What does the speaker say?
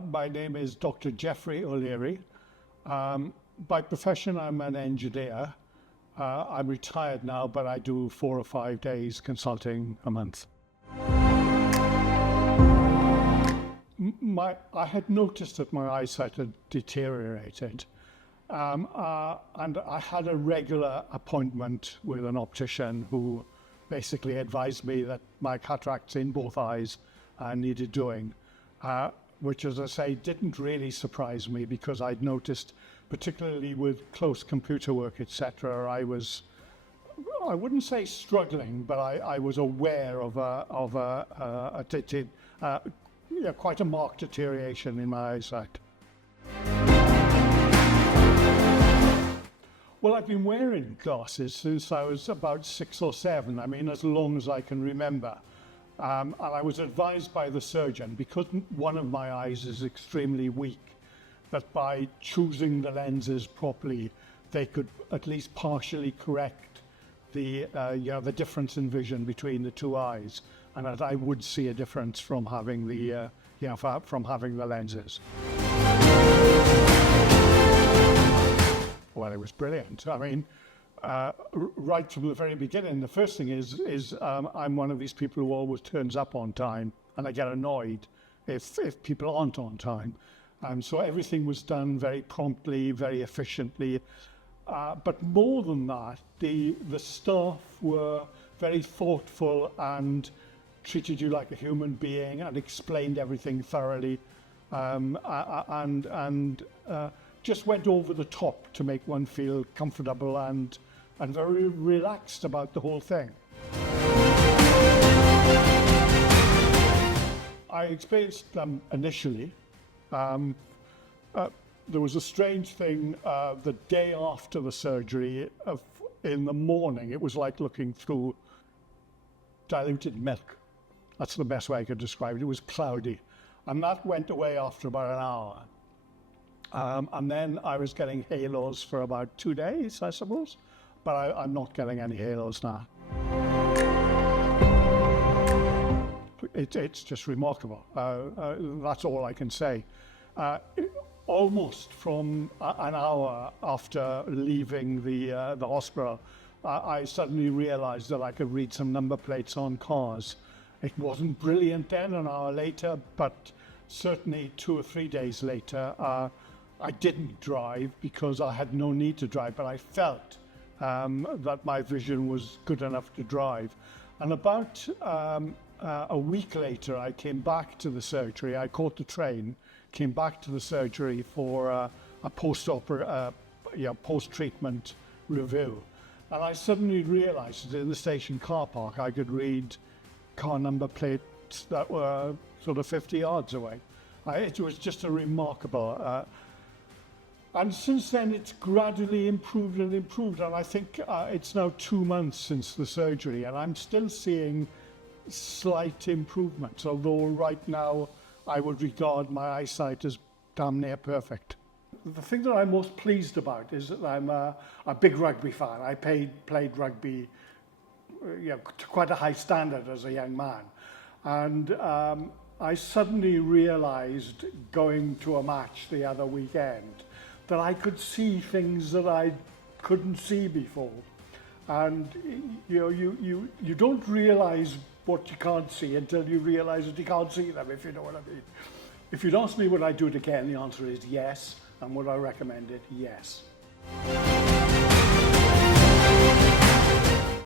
My name is Dr. Jeffrey O'Leary. By profession, I'm an engineer. I'm retired now, but I do 4 or 5 days consulting a month. I had noticed that my eyesight had deteriorated, and I had a regular appointment with an optician who basically advised me that my cataracts in both eyes needed doing, which, as I say, didn't really surprise me because I'd noticed, particularly with close computer work, etc., I wouldn't say struggling, but I was aware of quite a marked deterioration in my eyesight. Well, I've been wearing glasses since I was about 6 or 7, I mean, as long as I can remember. And I was advised by the surgeon, because one of my eyes is extremely weak, that by choosing the lenses properly, they could at least partially correct the difference in vision between the two eyes, and that I would see a difference from having the lenses. Well, it was brilliant. I mean, right from the very beginning, the first thing is I'm one of these people who always turns up on time, and I get annoyed if people aren't on time. So everything was done very promptly, very efficiently. But more than that, the staff were very thoughtful and treated you like a human being and explained everything thoroughly, and just went over the top to make one feel comfortable and very relaxed about the whole thing. I experienced them initially. There was a strange thing the day after the surgery. In the morning, it was like looking through diluted milk. That's the best way I could describe it. It was cloudy. And that went away after about an hour. And then I was getting halos for about 2 days, I suppose. But I'm not getting any halos now. It's just remarkable. That's all I can say. Almost from an hour after leaving the hospital, I suddenly realized that I could read some number plates on cars. It wasn't brilliant then, an hour later, but certainly 2 or 3 days later, I didn't drive because I had no need to drive, but I felt that my vision was good enough to drive. And about a week later, I came back to the surgery. I caught the train, came back to the surgery for a post-treatment review. And I suddenly realized that in the station car park, I could read car number plates that were sort of 50 yards away. It was just a remarkable, and since then it's gradually improved and improved, and I think it's now 2 months since the surgery, and I'm still seeing slight improvements, although right now I would regard my eyesight as damn near perfect. The thing that I'm most pleased about is that I'm a big rugby fan. I played rugby to quite a high standard as a young man, and I suddenly realized going to a match the other weekend that I could see things that I couldn't see before. And you don't realize what you can't see until you realize that you can't see them, if you know what I mean. If you'd asked me would I do it again, the answer is yes, and would I recommend it? Yes.